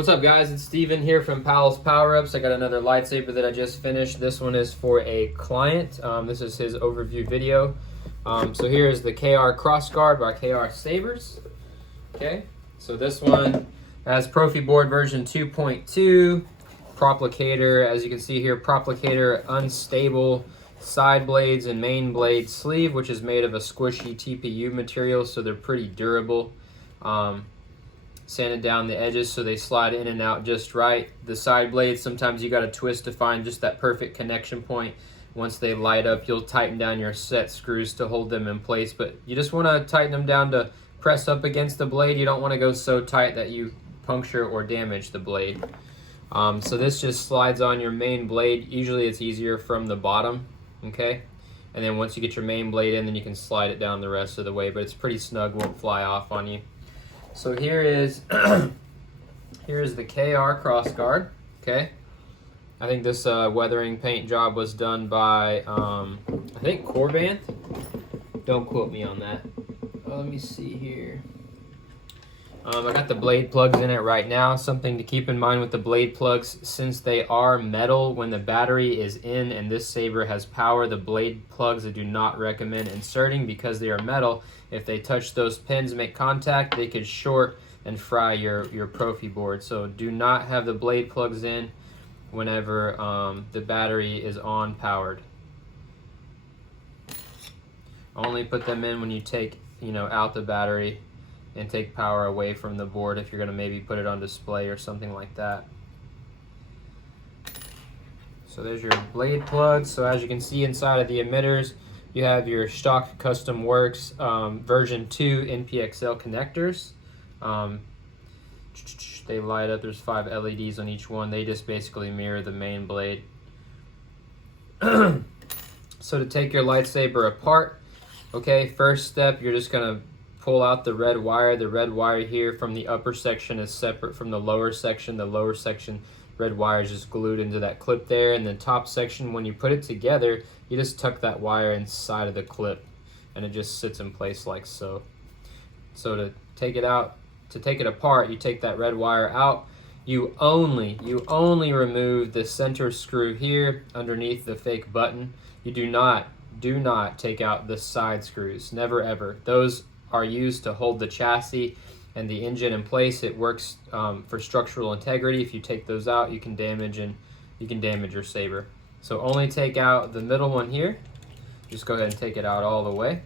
What's up, guys? It's Steven here from Powell's Power Ups. I got another lightsaber that I just finished. This one is for a client. This is his overview video. So here is the Krorssguard by KR Sabers. Okay, so this one has Profi board version 2.2. Proplicator, as you can see here, Proplicator unstable side blades and main blade sleeve, which is made of a squishy TPU material, so they're pretty durable. Sanded down the edges so they slide in and out just right. The side blades, sometimes you got to twist to find just that perfect connection point. Once they light up, you'll tighten down your set screws to hold them in place, but you just want to tighten them down to press up against the blade. You don't want to go so tight that you puncture or damage the blade. So this just slides on your main blade. Usually it's easier from the bottom, okay? And then once you get your main blade in, then you can slide it down the rest of the way, but it's pretty snug, won't fly off on you. So here is here is the KR Krorssguard. Okay, I think this weathering paint job was done by I think Corban. Don't quote me on that. Let me see here. I got the blade plugs in it right now. Something to keep in mind with the blade plugs, since they are metal, when the battery is in and this saber has power, the blade plugs I do not recommend inserting because they are metal. If they touch those pins, make contact, they could short and fry your Profi board. So do not have the blade plugs in whenever the battery is on powered. Only put them in when you take out the battery and take power away from the board if you're going to maybe put it on display or something like that. So there's your blade plugs. So as you can see inside of the emitters, you have your stock Custom Works version 2 NPXL connectors. They light up. There's 5 LEDs on each one. They just basically mirror the main blade. So to take your lightsaber apart, okay, first step, you're just going to pull out the red wire. The red wire here from the upper section is separate from the lower section. The lower section red wire is just glued into that clip there, and the top section, when you put it together, you just tuck that wire inside of the clip and it just sits in place like so. So to take it out, to take it apart, you take that red wire out. You only remove the center screw here underneath the fake button. You do not take out the side screws, never ever. Those are used to hold the chassis and the engine in place. It works for structural integrity. If you take those out, you can damage your saber. So only take out the middle one here. Just go ahead and take it out all the way.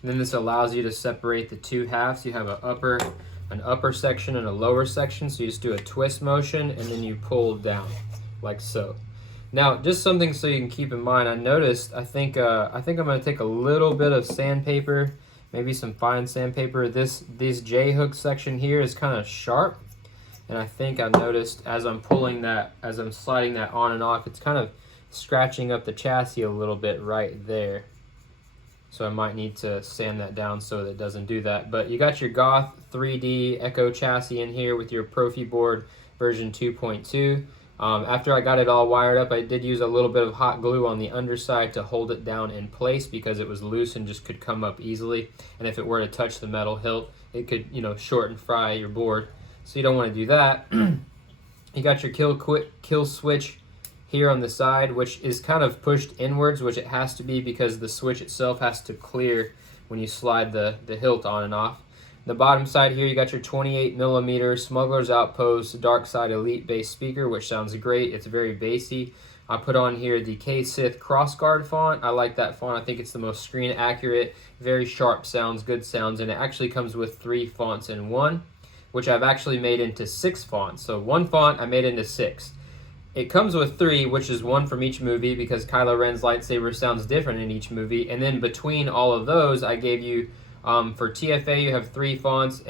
And then this allows you to separate the two halves. You have an upper section and a lower section. So you just do a twist motion and then you pull down like so. Now, just something so you can keep in mind, I noticed, I think I'm going to take a little bit of sandpaper, maybe some fine sandpaper. This J-hook section here is kind of sharp, and I think I noticed as I'm pulling that, as I'm sliding that on and off, it's kind of scratching up the chassis a little bit right there. So I might need to sand that down so that it doesn't do that. But you got your Goth 3D Echo chassis in here with your Profi board version 2.2. After I got it all wired up, I did use a little bit of hot glue on the underside to hold it down in place because it was loose and just could come up easily. And if it were to touch the metal hilt, it could, short and fry your board. So you don't want to do that. You got your kill switch here on the side, which is kind of pushed inwards, which it has to be because the switch itself has to clear when you slide the hilt on and off. The bottom side here, you got your 28mm Smuggler's Outpost Dark Side Elite bass speaker, which sounds great. It's very bassy. I put on here the K-Sith Krorssguard font. I like that font. I think it's the most screen accurate, very sharp sounds, good sounds, and it actually comes with 3 fonts in one, which I've actually made into 6 fonts. So 1 font I made into 6. It comes with 3, which is 1 from each movie because Kylo Ren's lightsaber sounds different in each movie. And then between all of those, I gave you for TFA, you have 3 fonts,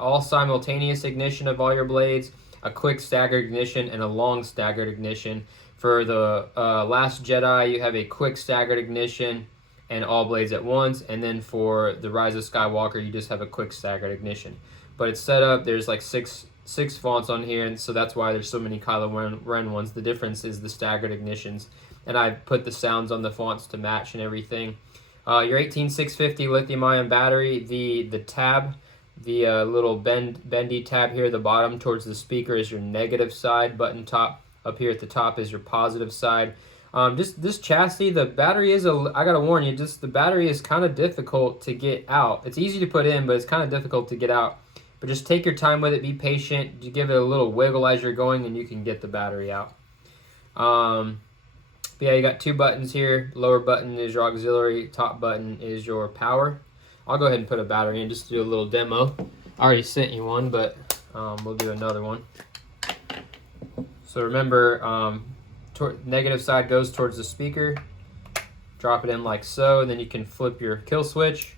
all simultaneous ignition of all your blades, a quick staggered ignition, and a long staggered ignition. For the Last Jedi, you have a quick staggered ignition and all blades at once. And then for the Rise of Skywalker, you just have a quick staggered ignition. But it's set up, there's like six fonts on here, and so that's why there's so many Kylo Ren ones. The difference is the staggered ignitions. And I put the sounds on the fonts to match and everything. Your 18650 lithium-ion battery, the tab The little bendy tab here at the bottom towards the speaker is your negative side. Button top up here at the top is your positive side. Just this chassis, the battery is I gotta warn you, just the battery is kind of difficult to get out. It's easy to put in, but it's kind of difficult to get out. But just take your time with it, be patient, you give it a little wiggle as you're going, and you can get the battery out. But yeah, you got 2 buttons here. Lower button is your auxiliary, top button is your power. I'll go ahead and put a battery in just to do a little demo. I already sent you one, but we'll do another one. So remember, negative side goes towards the speaker. Drop it in like so, and then you can flip your kill switch.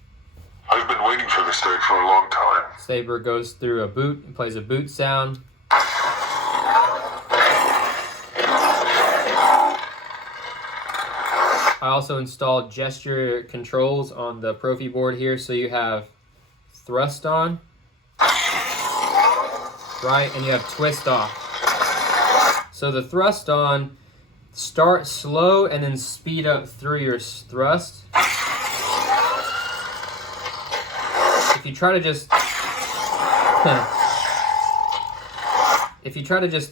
I've been waiting for this day for a long time. Saber goes through a boot and plays a boot sound. I also installed gesture controls on the Profi board here, so you have thrust on, right, and you have twist off. So the thrust on, start slow and then speed up through your thrust. If you try to just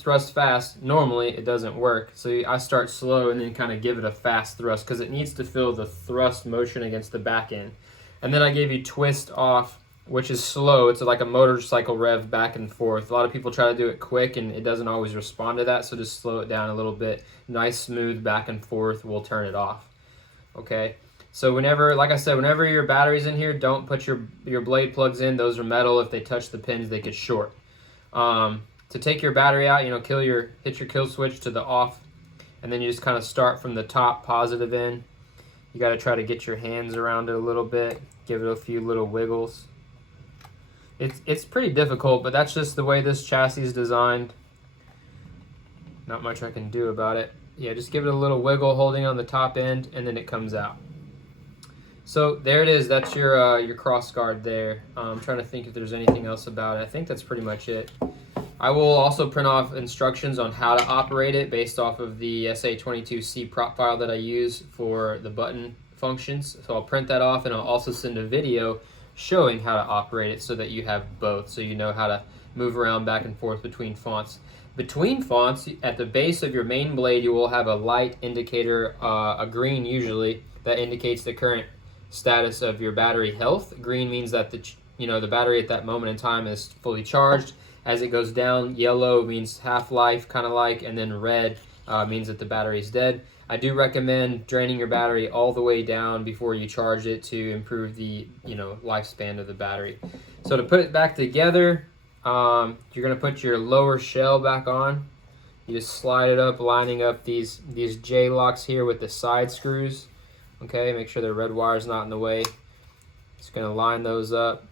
thrust fast, normally it doesn't work. So I start slow and then kind of give it a fast thrust because it needs to feel the thrust motion against the back end. And then I gave you twist off, which is slow. It's like a motorcycle rev back and forth. A lot of people try to do it quick and it doesn't always respond to that, so just slow it down a little bit. Nice, smooth back and forth. We'll turn it off. Okay? So whenever, like I said, whenever your battery's in here, don't put your blade plugs in. Those are metal. If they touch the pins, they get short. To take your battery out, hit your kill switch to the off, and then you just kind of start from the top positive end. You got to try to get your hands around it a little bit, give it a few little wiggles. It's pretty difficult, but that's just the way this chassis is designed. Not much I can do about it. Yeah, just give it a little wiggle holding on the top end, and then it comes out. So there it is. That's your Krorssguard there. I'm trying to think if there's anything else about it. I think that's pretty much it. I will also print off instructions on how to operate it based off of the SA22C prop file that I use for the button functions. So I'll print that off, and I'll also send a video showing how to operate it so that you have both, so you know how to move around back and forth between fonts. Between fonts, at the base of your main blade, you will have a light indicator, a green usually, that indicates the current status of your battery health. Green means that the battery at that moment in time is fully charged. As it goes down, yellow means half-life, kind of like, and then red means that the battery is dead. I do recommend draining your battery all the way down before you charge it to improve the lifespan of the battery. So to put it back together, you're going to put your lower shell back on. You just slide it up, lining up these J-locks here with the side screws. Okay, make sure the red wire's not in the way. Just going to line those up.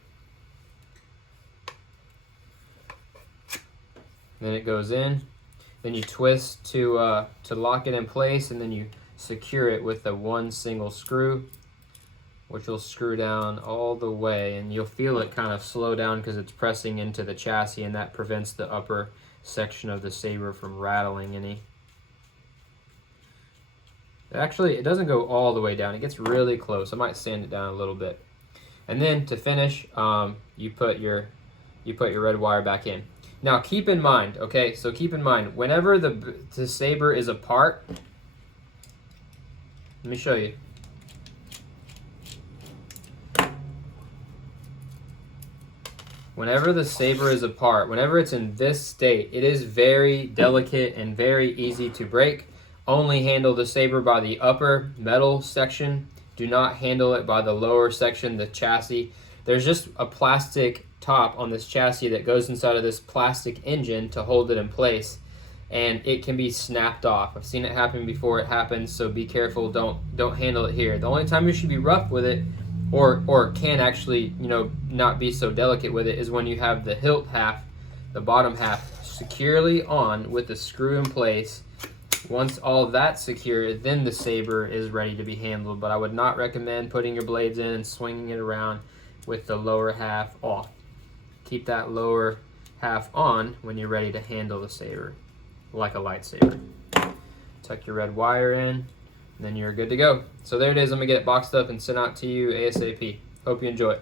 Then it goes in. Then you twist to lock it in place, and then you secure it with the one single screw, which will screw down all the way, and you'll feel it kind of slow down because it's pressing into the chassis, and that prevents the upper section of the Saber from rattling any. Actually, it doesn't go all the way down. It gets really close. I might sand it down a little bit. And then to finish, you put your red wire back in. Now keep in mind, okay, so keep in mind, whenever the Saber is apart, let me show you. Whenever the Saber is apart, whenever it's in this state, it is very delicate and very easy to break. Only handle the Saber by the upper metal section. Do not handle it by the lower section, the chassis. There's just a plastic top on this chassis that goes inside of this plastic engine to hold it in place, and it can be snapped off. I've seen it happen before it happens, so be careful. Don't handle it here. The only time you should be rough with it, or can actually not be so delicate with it, is when you have the hilt half, the bottom half, securely on with the screw in place. Once all of that's secure, then the Saber is ready to be handled. But I would not recommend putting your blades in and swinging it around with the lower half off. Keep that lower half on when you're ready to handle the Saber, like a lightsaber. Tuck your red wire in, and then you're good to go. So there it is. I'm going to get it boxed up and sent out to you ASAP. Hope you enjoy it.